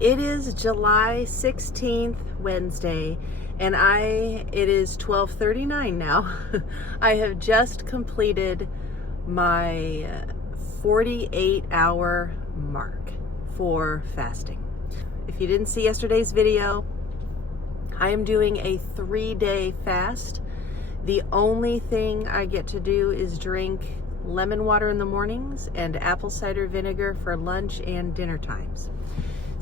It is July 16th, Wednesday, and it is 12:39 now. I have just completed my 48-hour mark for fasting. If you didn't see yesterday's video, I am doing a 3-day fast. The only thing I get to do is drink lemon water in the mornings and apple cider vinegar for lunch and dinner times.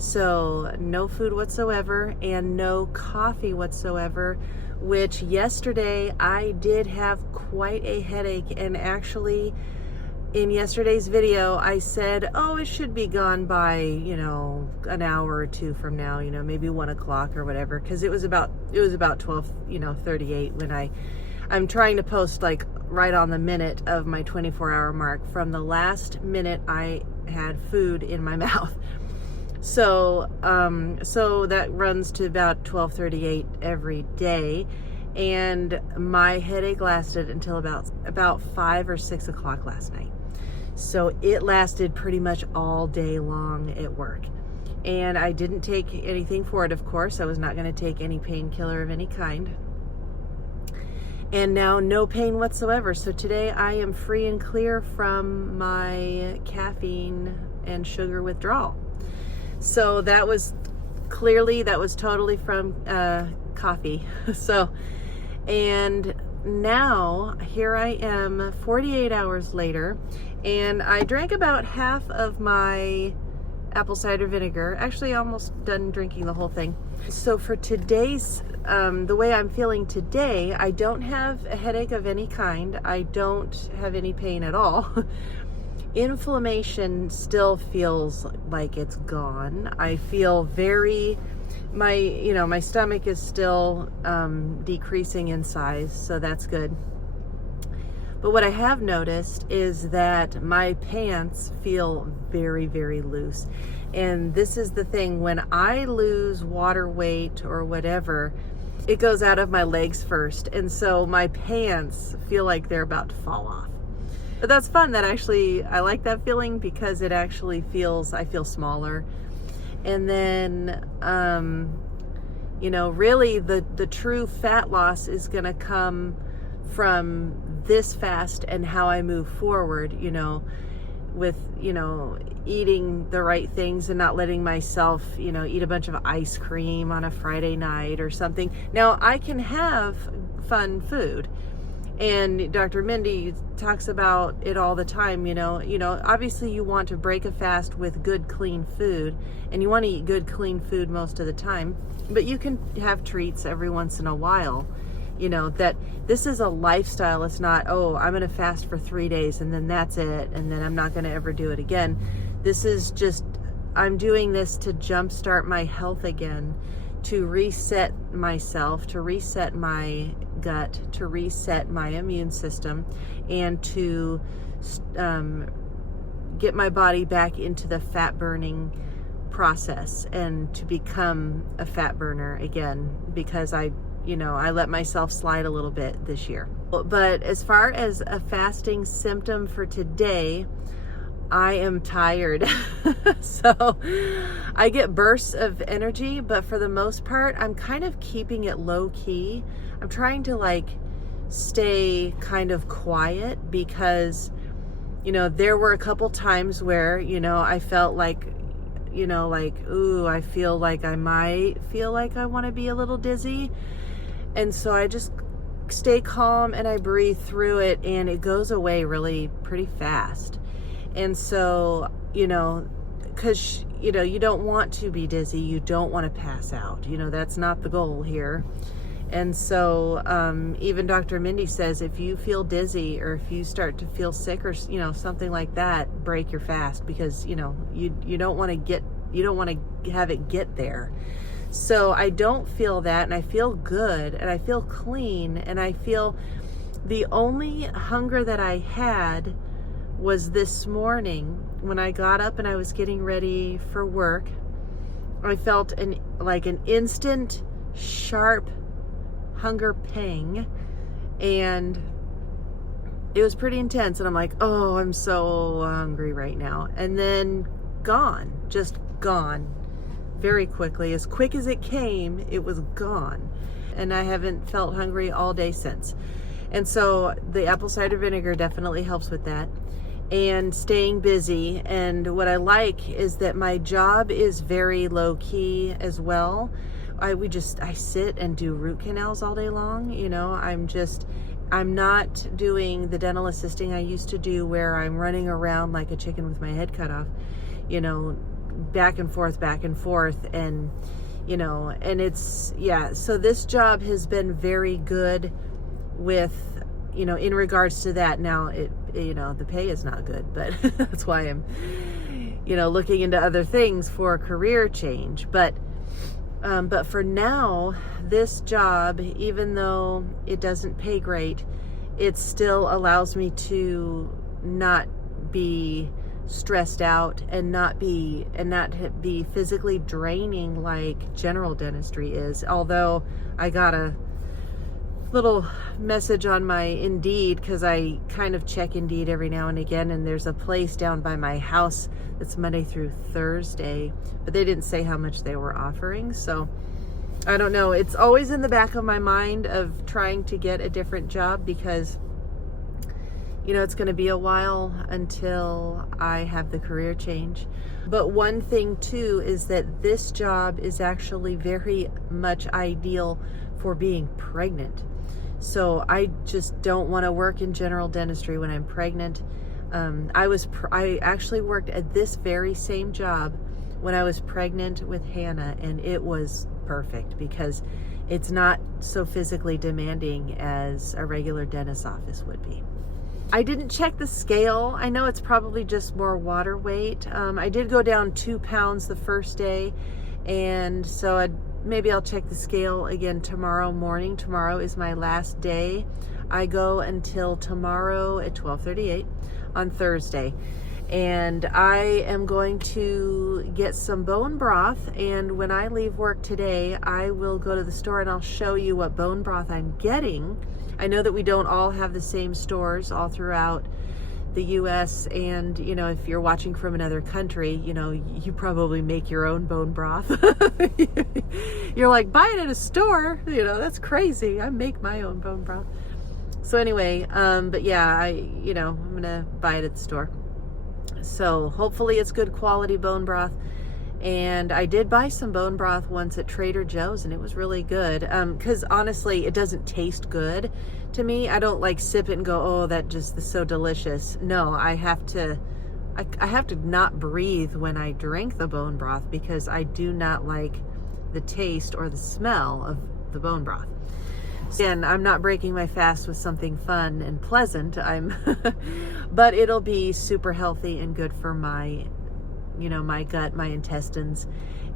So no food whatsoever and no coffee whatsoever, which yesterday I did have quite a headache, and actually in yesterday's video I said, oh, it should be gone by, an hour or two from now, maybe 1 o'clock or whatever, because it was about 12:38 when I'm trying to post like right on the minute of my 24-hour mark from the last minute I had food in my mouth. So that runs to about 12:38 every day, and my headache lasted until about 5 or 6 o'clock last night. So it lasted pretty much all day long at work, and I didn't take anything for it. Of course, I was not going to take any painkiller of any kind, and now no pain whatsoever. So today I am free and clear from my caffeine and sugar withdrawal. So that was totally from coffee. So, and now here I am 48 hours later, and I drank about half of my apple cider vinegar. Actually, almost done drinking the whole thing. So for today's, the way I'm feeling today, I don't have a headache of any kind. I don't have any pain at all. Inflammation still feels like it's gone. I feel my stomach is still decreasing in size, so that's good. But what I have noticed is that my pants feel very, very loose. And this is the thing, when I lose water weight or whatever, it goes out of my legs first. And so my pants feel like they're about to fall off. But that's fun. I like that feeling, because it actually I feel smaller. And then, really the true fat loss is going to come from this fast and how I move forward, with, eating the right things and not letting myself, eat a bunch of ice cream on a Friday night or something. Now, I can have fun food. And Dr. Mindy talks about it all the time, obviously you want to break a fast with good, clean food, and you want to eat good, clean food most of the time, but you can have treats every once in a while, that this is a lifestyle. It's not, oh, I'm going to fast for 3 days and then that's it, and then I'm not going to ever do it again. This is just, I'm doing this to jumpstart my health again, to reset myself, to reset my gut, to reset my immune system, and to get my body back into the fat burning process and to become a fat burner again, because I let myself slide a little bit this year. But as far as a fasting symptom for today, I am tired. So I get bursts of energy, but for the most part, I'm kind of keeping it low key. I'm trying to stay kind of quiet, because, there were a couple times where, I felt like, ooh, I feel like I might feel like I want to be a little dizzy. And so I just stay calm and I breathe through it, and it goes away really pretty fast. And so, because, you don't want to be dizzy, you don't want to pass out, that's not the goal here. And so even Dr. Mindy says, if you feel dizzy or if you start to feel sick or, something like that, break your fast, because, you don't want to have it get there. So I don't feel that, and I feel good, and I feel clean, and I feel the only hunger that I had was this morning when I got up and I was getting ready for work. I felt an instant sharp hunger pang, and it was pretty intense, and I'm like, oh, I'm so hungry right now. And then just gone. very quickly. As quick as it came, it was gone. And I haven't felt hungry all day since. And so the apple cider vinegar definitely helps with that. And staying busy. And what I like is that my job is very low key as well. I sit and do root canals all day long. You know, I'm not doing the dental assisting I used to do, where I'm running around like a chicken with my head cut off, you know, back and forth, and, you know, and it's, yeah. So this job has been very good with, you know, in regards to that. Now you know, the pay is not good, but that's why I'm, you know, looking into other things for a career change. But for now, this job, even though it doesn't pay great, it still allows me to not be stressed out and not be physically draining like general dentistry is. Although I got a little message on my Indeed, because I kind of check Indeed every now and again, and there's a place down by my house that's Monday through Thursday, but they didn't say how much they were offering. So I don't know. It's always in the back of my mind of trying to get a different job, because, you know, it's going to be a while until I have the career change. But one thing too is that this job is actually very much ideal for being pregnant. So I just don't want to work in general dentistry when I'm pregnant. I actually worked at this very same job when I was pregnant with Hannah, and it was perfect because it's not so physically demanding as a regular dentist's office would be. I didn't check the scale. I know it's probably just more water weight. I did go down 2 pounds the first day, and so maybe I'll check the scale again tomorrow morning. Tomorrow is my last day. I go until tomorrow at 12:38 on Thursday. And I am going to get some bone broth, and when I leave work today, I will go to the store and I'll show you what bone broth I'm getting. I know that we don't all have the same stores all throughout the US, and, you know, if you're watching from another country, you know, you probably make your own bone broth. You're like, buy it at a store, you know, that's crazy. I make my own bone broth. So anyway, but yeah, I'm gonna buy it at the store. So hopefully it's good quality bone broth. And I did buy some bone broth once at Trader Joe's, and it was really good. Because honestly, it doesn't taste good to me. I don't like sip it and go, oh, that just is so delicious. No, I have to not breathe when I drink the bone broth, because I do not like the taste or the smell of the bone broth. And I'm not breaking my fast with something fun and pleasant. But it'll be super healthy and good for my, you know, my gut, my intestines,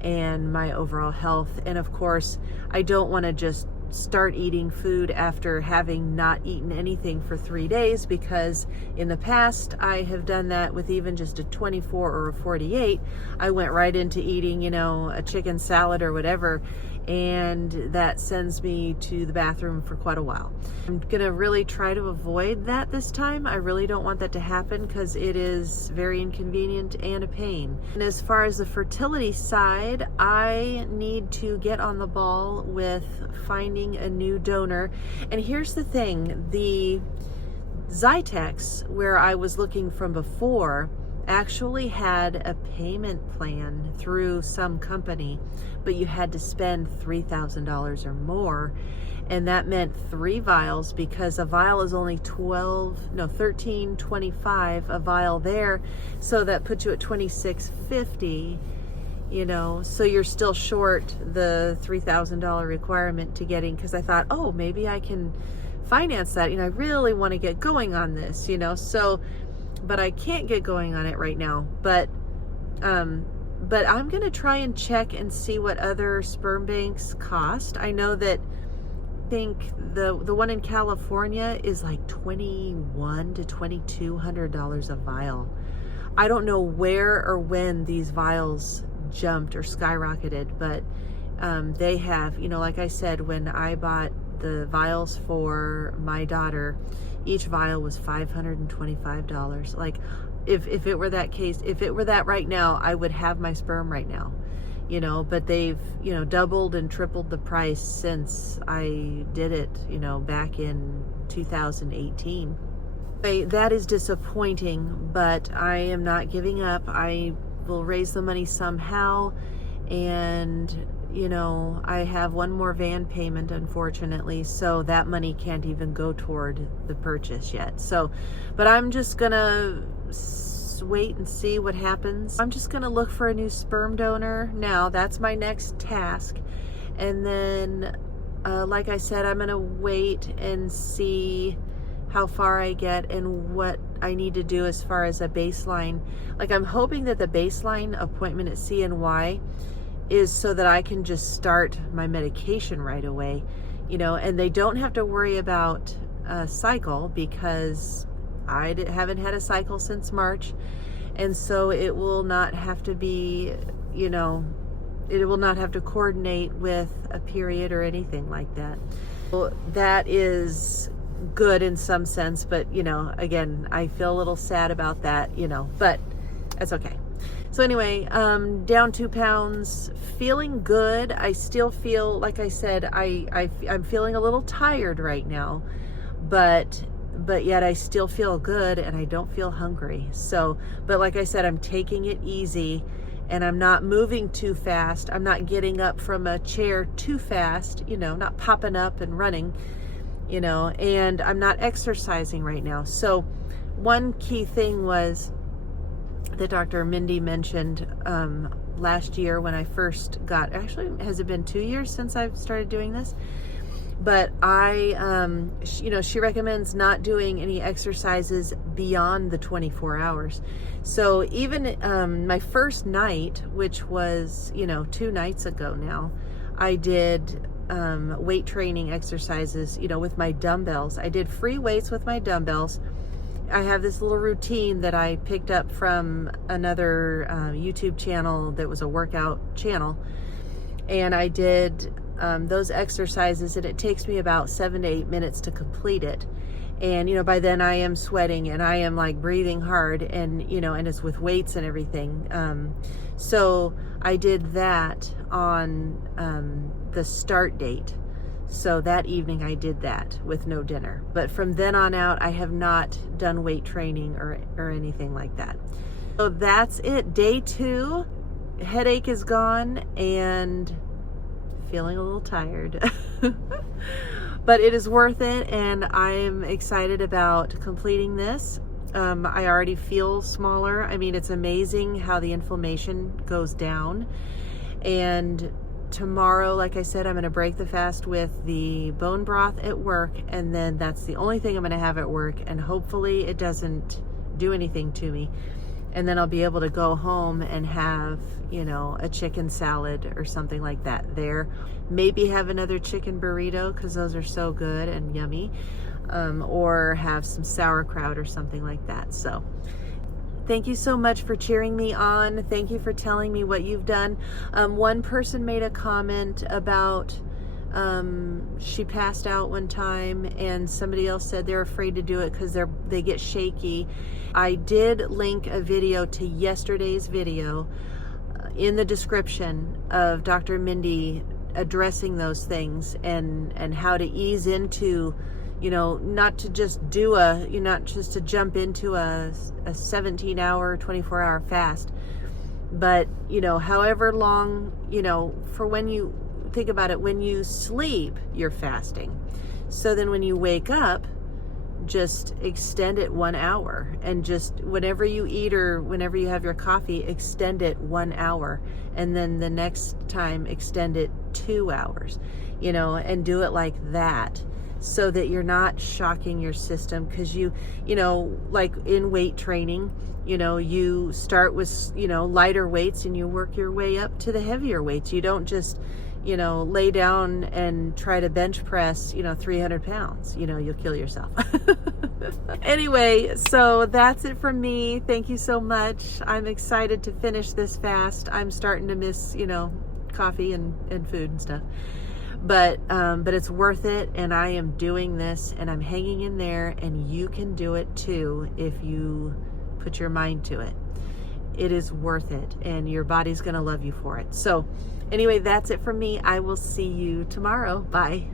and my overall health. And of course, I don't want to just start eating food after having not eaten anything for 3 days, because in the past I have done that with even just a 24 or a 48. I went right into eating, you know, a chicken salad or whatever, and that sends me to the bathroom for quite a while. I'm gonna really try to avoid that this time. I really don't want that to happen, because it is very inconvenient and a pain. And as far as the fertility side, I need to get on the ball with finding a new donor. And here's the thing, the Zytex, where I was looking from before, actually had a payment plan through some company, but you had to spend $3,000 or more, and that meant 3 vials, because a vial is only $13.25 a vial there, so that puts you at $26.50, you know, so you're still short the $3,000 requirement to getting, because I thought, oh, maybe I can finance that, you know, I really want to get going on this, you know, so, but I can't get going on it right now. But I'm going to try and check and see what other sperm banks cost. I know that, I think the one in California is like $2,100 to $2,200 a vial. I don't know where or when these vials jumped or skyrocketed, but they have, you know, like I said, when I bought the vials for my daughter, each vial was $525. Like, if it were that case, if it were that right now, I would have my sperm right now, you know, but they've, you know, doubled and tripled the price since I did it, you know, back in 2018. That is disappointing, but I am not giving up. I will raise the money somehow, and you know, I have one more van payment, unfortunately, so that money can't even go toward the purchase yet. So, but I'm just gonna wait and see what happens. I'm just gonna look for a new sperm donor now. That's my next task. And then, like I said, I'm gonna wait and see how far I get and what I need to do as far as a baseline. Like, I'm hoping that the baseline appointment at CNY is so that I can just start my medication right away, you know, and they don't have to worry about a cycle, because I haven't had a cycle since March, and so it will not have to be, you know, it will not have to coordinate with a period or anything like that. So that is good in some sense, but you know, again, I feel a little sad about that, you know, but that's okay. So anyway, down 2 pounds, feeling good. I still feel, like I said, I'm feeling a little tired right now, but yet I still feel good and I don't feel hungry. So, but like I said, I'm taking it easy and I'm not moving too fast. I'm not getting up from a chair too fast, you know, not popping up and running, you know, and I'm not exercising right now. So one key thing was that Dr. Mindy mentioned last year when I first got, actually, has it been 2 years since I've started doing this? But you know, she recommends not doing any exercises beyond the 24 hours. So even my first night, which was, you know, 2 nights ago now, I did weight training exercises, you know, with my dumbbells. I did free weights with my dumbbells. I have this little routine that I picked up from another YouTube channel that was a workout channel. And I did those exercises, and it takes me about 7 to 8 minutes to complete it. And, you know, by then I am sweating and I am like breathing hard, and, you know, and it's with weights and everything. So I did that on the start date. So that evening I did that with no dinner. But from then on out, I have not done weight training or anything like that. So that's it. Day 2, headache is gone and feeling a little tired. But it is worth it, and I'm excited about completing this. I already feel smaller. I mean, it's amazing how the inflammation goes down. And tomorrow, like I said, I'm going to break the fast with the bone broth at work, and then that's the only thing I'm going to have at work, and hopefully it doesn't do anything to me. And then I'll be able to go home and have, you know, a chicken salad or something like that there. Maybe have another chicken burrito, because those are so good and yummy, or have some sauerkraut or something like that. So thank you so much for cheering me on. Thank you for telling me what you've done. One person made a comment about she passed out one time, and somebody else said they're afraid to do it because they get shaky. I did link a video to yesterday's video in the description of Dr. Mindy addressing those things and how to ease into, you know, not to just do not just to jump into a 17-hour, 24-hour fast, but, you know, however long, you know, for when you think about it, when you sleep, you're fasting. So then when you wake up, just extend it 1 hour, and just whenever you eat or whenever you have your coffee, extend it 1 hour, and then the next time extend it 2 hours, you know, and do it like that, so that you're not shocking your system. Because you know, like in weight training, you know, you start with, you know, lighter weights and you work your way up to the heavier weights. You don't just, you know, lay down and try to bench press, you know, 300 pounds, you know, you'll kill yourself. Anyway, so that's it from me. Thank you so much. I'm excited to finish this fast. I'm starting to miss, you know, coffee and food and stuff. But it's worth it, and I am doing this, and I'm hanging in there, and you can do it too if you put your mind to it. it is worth it, and your body's going to love you for it. So anyway, that's it from me. I will see you tomorrow. Bye.